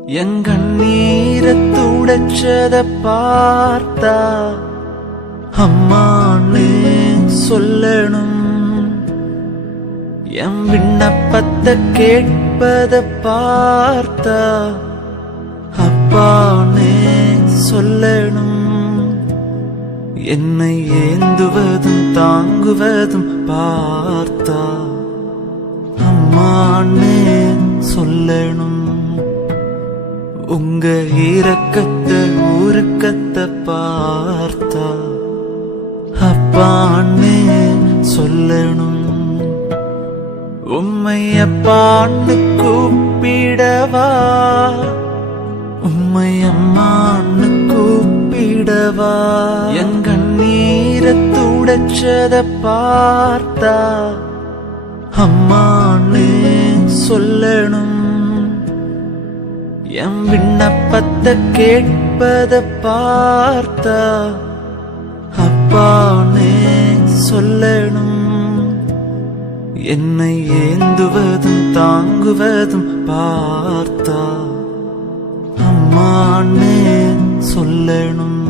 எங்கண்ணீரத் துடைச்சத பார்த்தா அம்மான்னு சொல்லணும். என் விண்ணப்பத்தை கேட்பத பார்த்தா அப்பான்னு சொல்லணும். என்னை ஏந்துவதும் தாங்குவதும் பார்த்தா அம்மான்னு சொல்லணும். உங்க இரக்கத்தை ஊருக்கத்தை பார்த்தா அப்பான்னு சொல்லணும். உம்மை அப்பான்னு கூப்பிடவா, உம்மை அம்மான்னு கூப்பிடவா. எங்கண்ணீரத் துடைச்சத பார்த்தா அம்மான்னு சொல்லணும். என் விண்ணப்பத்தை கேட்பத பார்த்தா அப்பான்னு சொல்லணும். என்னை ஏந்துவதும் தாங்குவதும் பார்த்தா அம்மான்னு சொல்லணும்.